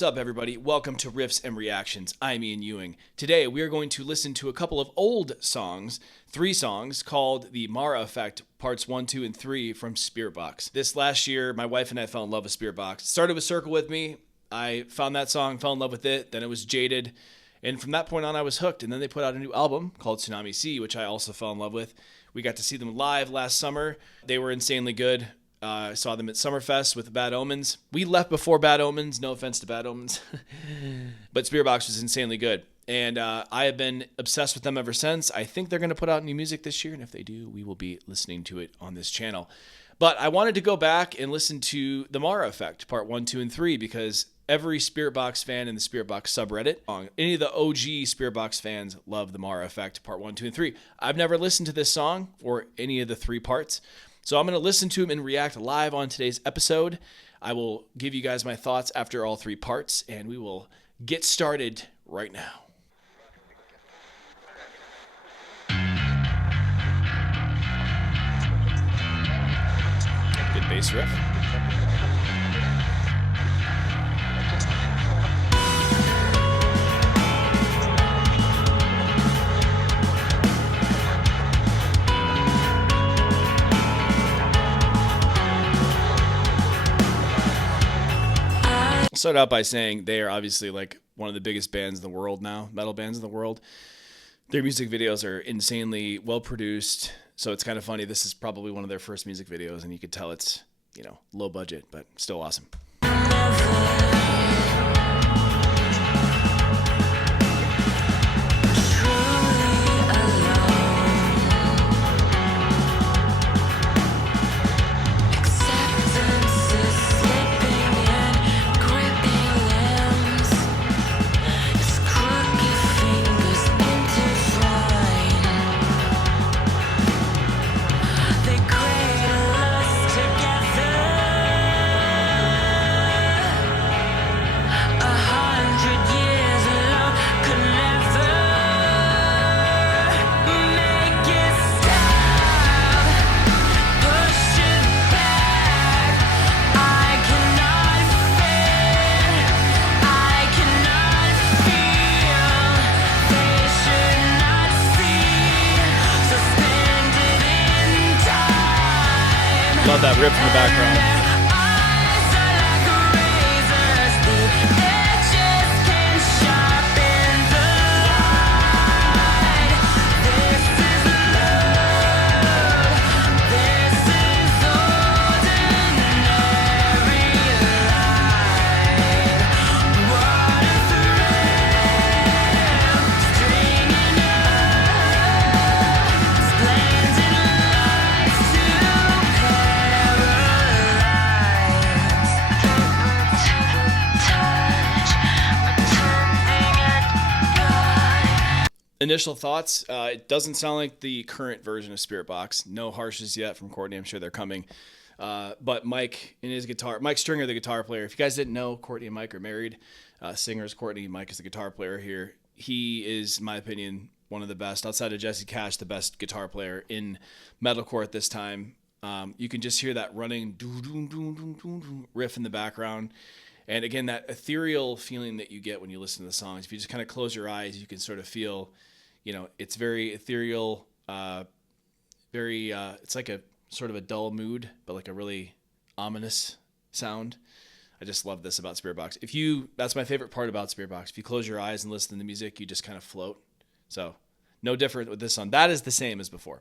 What's up, everybody? Welcome to Riffs and Reactions. I'm Ian Ewing. Today, we are going to listen to a couple of old songs, 3 songs, called The Mara Effect, Parts 1, 2, and 3 from Spiritbox. This last year, my wife and I fell in love with Spiritbox. It started with Circle With Me. I found that song, fell in love with it. Then it was Jaded. And from that point on, I was hooked. And then they put out a new album called Tsunami Sea, which I also fell in love with. We got to see them live last summer. They were insanely good. I saw them at Summerfest with Bad Omens. We left before Bad Omens, no offense to Bad Omens, but Spiritbox was insanely good. And I have been obsessed with them ever since. I think they're going to put out new music this year, and if they do, we will be listening to it on this channel. But I wanted to go back and listen to The Mara Effect, Part 1, 2, and 3, because every Spiritbox fan in the Spiritbox subreddit, any of the OG Spiritbox fans love The Mara Effect, Part 1, 2, and 3. I've never listened to this song or any of the 3 parts. So I'm going to listen to them and react live on today's episode. I will give you guys my thoughts after all 3 parts, and we will get started right now. Good bass riff. Start out by saying they are obviously like one of the biggest bands in the world now, metal bands in the world. Their music videos are insanely well produced, so it's kind of funny. This is probably one of their first music videos, and you could tell it's, you know, low budget, but still awesome. Love that riff in the background. Initial thoughts, it doesn't sound like the current version of Spiritbox. No harshes yet from Courtney. I'm sure they're coming. But Mike and his guitar, Mike Stringer, the guitar player. If you guys didn't know, Courtney and Mike are married. Singers, Courtney, Mike is the guitar player here. He is, in my opinion, one of the best. Outside of Jesse Cash, the best guitar player in metalcore at this time. You can just hear that running riff in the background. And again, that ethereal feeling that you get when you listen to the songs. If you just kind of close your eyes, you can sort of feel, you know, it's very ethereal, it's like a sort of a dull mood, but like a really ominous sound. I just love this about Spiritbox. That's my favorite part about Spiritbox. If you close your eyes and listen to the music, you just kind of float. So no different with this song. That is the same as before.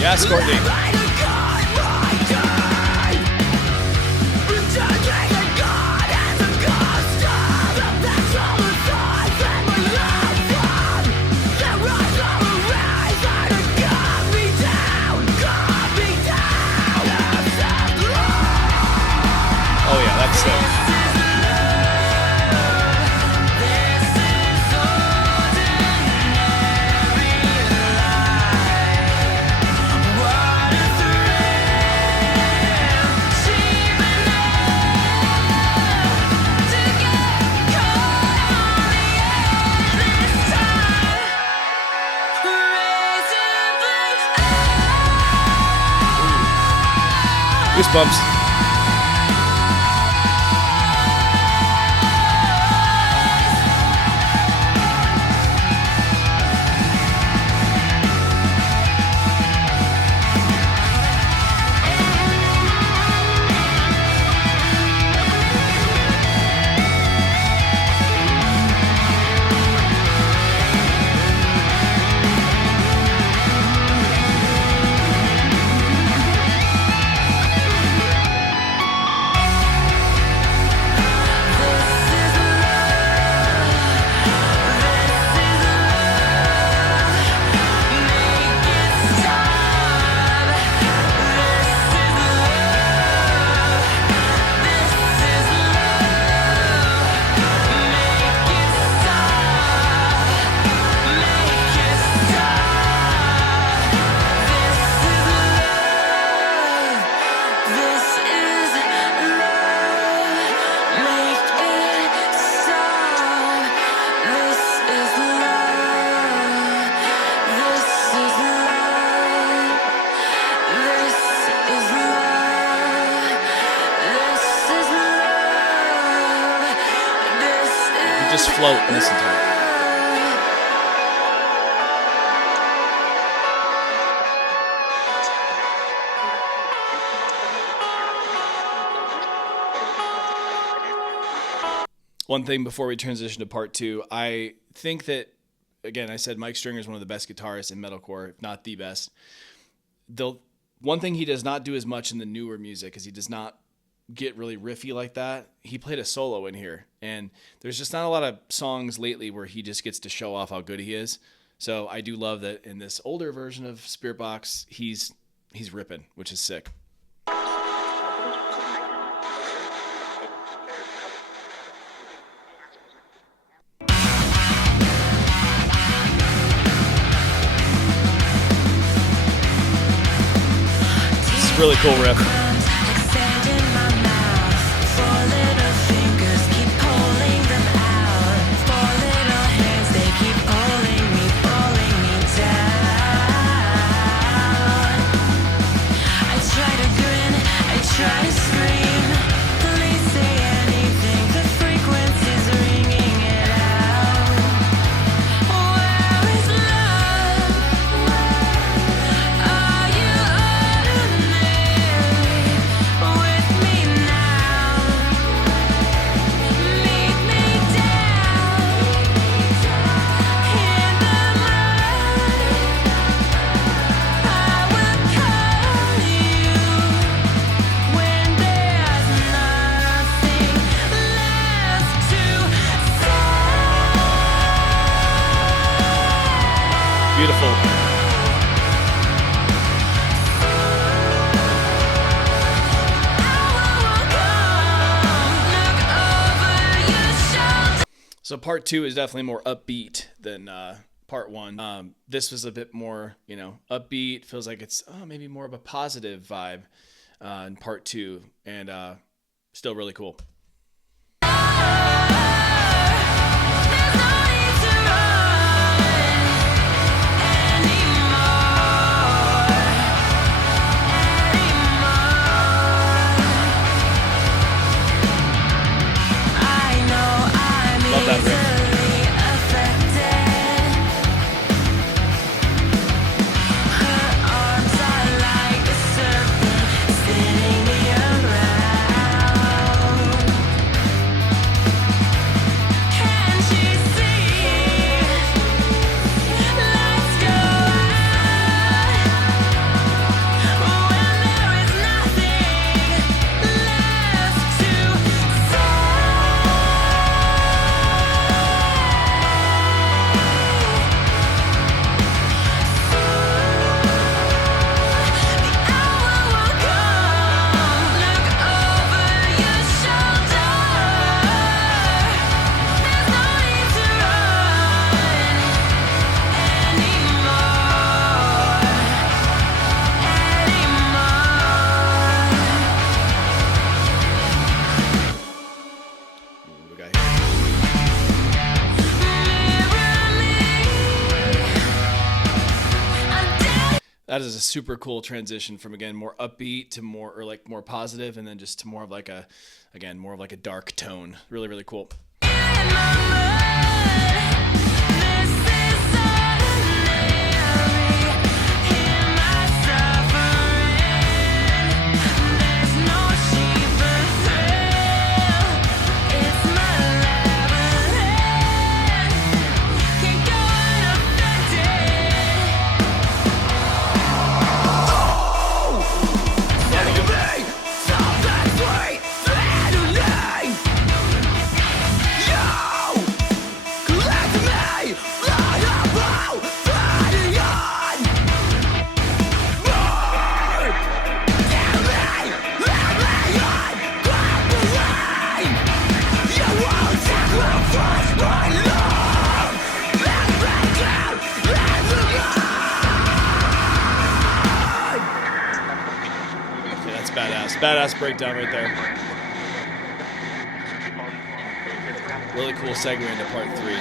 Yes, Courtney. Oh yeah, that's sick. Goosebumps. Just float and listen to it. One thing before we transition to part two, I think that, again, I said Mike Stringer is one of the best guitarists in metalcore, if not the best. The one thing he does not do as much in the newer music is he does not get really riffy like that. He played a solo in here, and there's just not a lot of songs lately where he just gets to show off how good he is. So I do love that in this older version of Spiritbox, he's ripping, which is sick. It's a really cool riff. Beautiful. So part two is definitely more upbeat than part one. This was a bit more, upbeat. Feels like it's maybe more of a positive vibe in part two, and still really cool. Love that riff. that is a super cool transition from, again, more upbeat to more, or like more positive, and then just to more of like a, again, more of like a dark tone. Really, really cool. Badass breakdown right there. Really cool segue into part 3.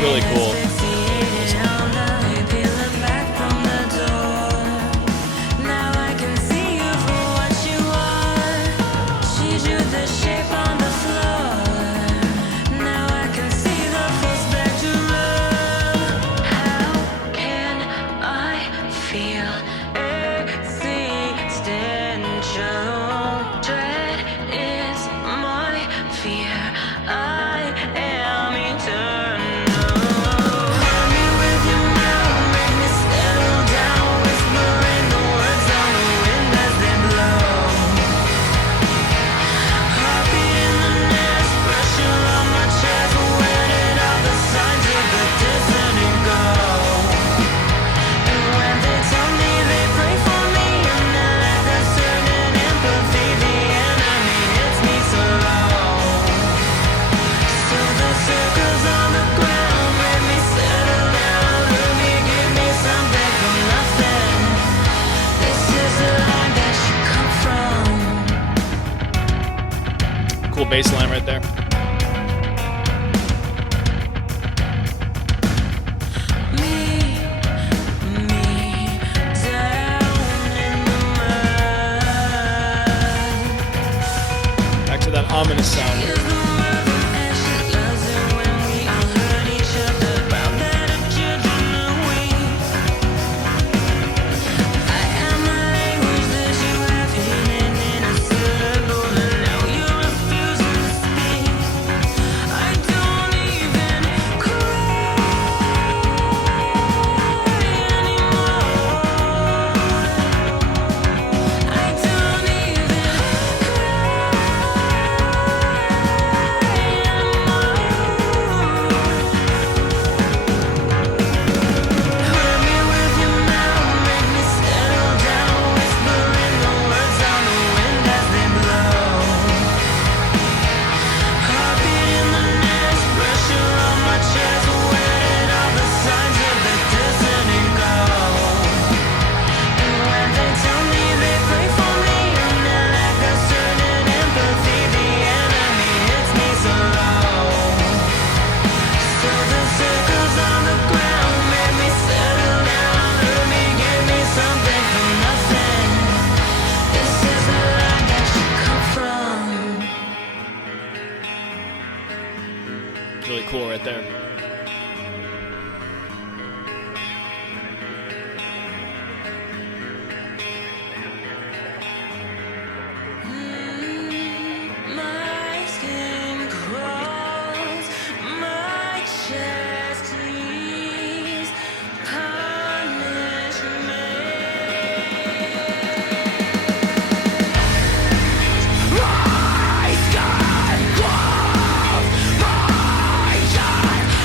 Really cool. Cool bass line right there. Back to that ominous sound. Really cool right there. My skin crawls, my chest heaves, punish me. My skin crawls, my chest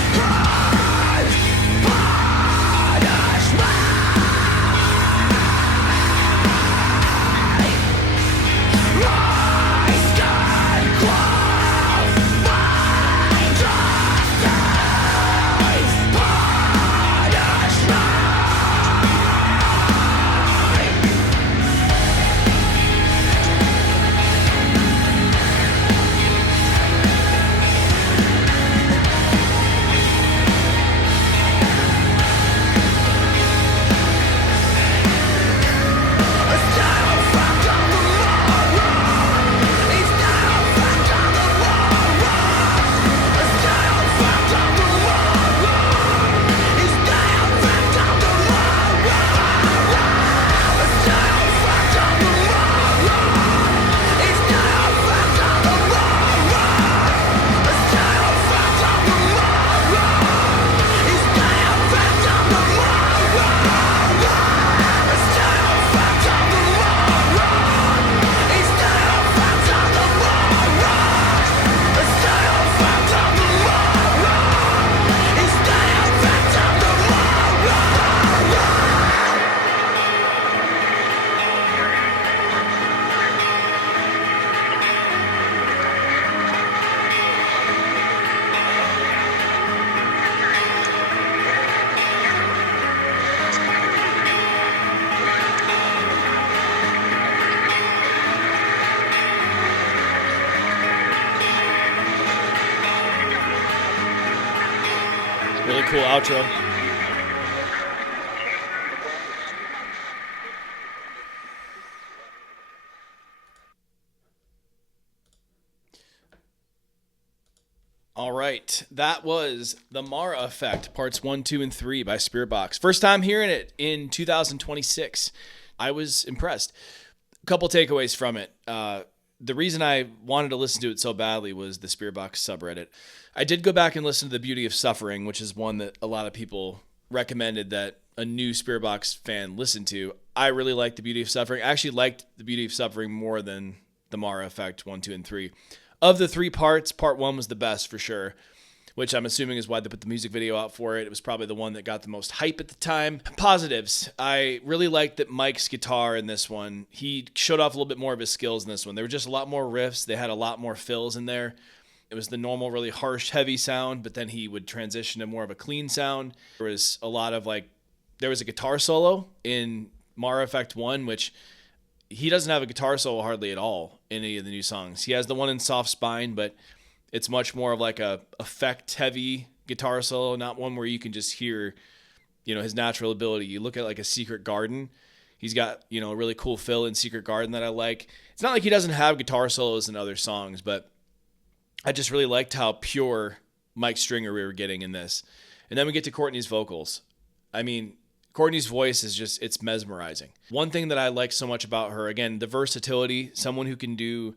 Really cool outro. All right, that was The Mara Effect, parts 1, 2, and 3 by Spiritbox. First time hearing it in 2026. I was impressed. A couple takeaways from it. The reason I wanted to listen to it so badly was the Spiritbox subreddit. I did go back and listen to The Beauty of Suffering, which is one that a lot of people recommended that a new Spiritbox fan listen to. I really liked The Beauty of Suffering. I actually liked The Beauty of Suffering more than The Mara Effect 1, 2, and 3. Of the 3 parts, part 1 was the best for sure, which I'm assuming is why they put the music video out for it. It was probably the one that got the most hype at the time. Positives. I really liked that Mike's guitar in this one, he showed off a little bit more of his skills in this one. There were just a lot more riffs. They had a lot more fills in there. It was the normal, really harsh, heavy sound, but then he would transition to more of a clean sound. There was a lot of there was a guitar solo in Mara Effect 1, which he doesn't have a guitar solo hardly at all in any of the new songs. He has the one in Soft Spine, but it's much more of like a effect-heavy guitar solo, not one where you can just hear, his natural ability. You look at like a Secret Garden. He's got, a really cool fill in Secret Garden that I like. It's not like he doesn't have guitar solos in other songs, but I just really liked how pure Mike Stringer we were getting in this. And then we get to Courtney's vocals. I mean, Courtney's voice is it's mesmerizing. One thing that I like so much about her, again, the versatility, someone who can do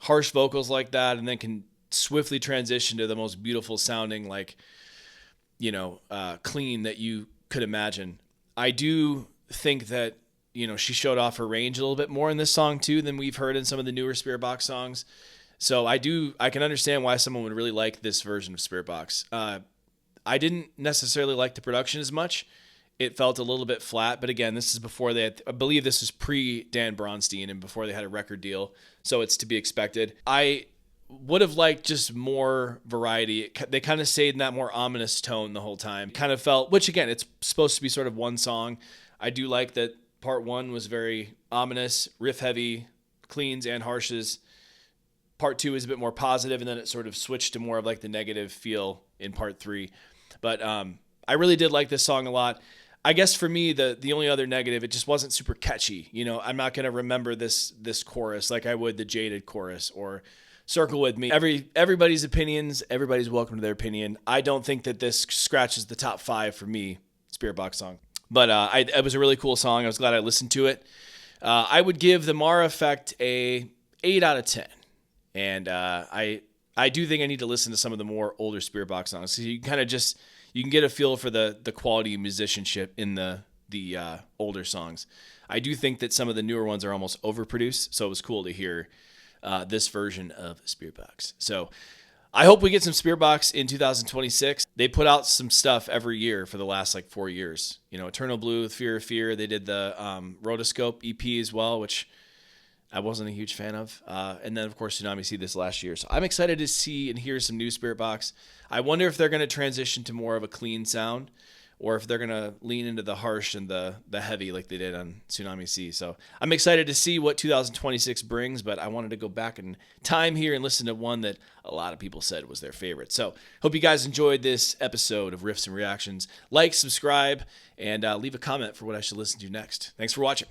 harsh vocals like that and then can swiftly transition to the most beautiful sounding, clean that you could imagine. I do think that, she showed off her range a little bit more in this song too than we've heard in some of the newer Spiritbox songs. So I can understand why someone would really like this version of Spiritbox. I didn't necessarily like the production as much. It felt a little bit flat, but again, this is before I believe this is pre-Dan Bronstein and before they had a record deal, so it's to be expected. I would have liked just more variety. They kind of stayed in that more ominous tone the whole time. Kind of felt, which again, it's supposed to be sort of one song. I do like that part 1 was very ominous, riff-heavy, cleans and harshes. Part 2 is a bit more positive, and then it sort of switched to more of like the negative feel in part 3. But I really did like this song a lot. I guess for me, the only other negative, it just wasn't super catchy. I'm not going to remember this chorus like I would the Jaded chorus or Circle With Me. Everybody's opinions, everybody's welcome to their opinion. I don't think that this scratches the top 5 for me, Spiritbox song. But it was a really cool song. I was glad I listened to it. I would give the Mara Effect a 8 out of 10. And I do think I need to listen to some of the more older Spiritbox songs. So you kind of you can get a feel for the quality of musicianship in the older songs. I do think that some of the newer ones are almost overproduced, so it was cool to hear this version of Spiritbox. So I hope we get some Spiritbox in 2026. They put out some stuff every year for the last 4 years. Eternal Blue, Fear of Fear. They did the Rotoscope EP as well, which I wasn't a huge fan of. And then, of course, Tsunami Sea this last year. So I'm excited to see and hear some new Spiritbox. I wonder if they're going to transition to more of a clean sound or if they're going to lean into the harsh and the heavy like they did on Tsunami Sea. So I'm excited to see what 2026 brings, but I wanted to go back in time here and listen to one that a lot of people said was their favorite. So hope you guys enjoyed this episode of Riffs and Reactions. Like, subscribe, and leave a comment for what I should listen to next. Thanks for watching.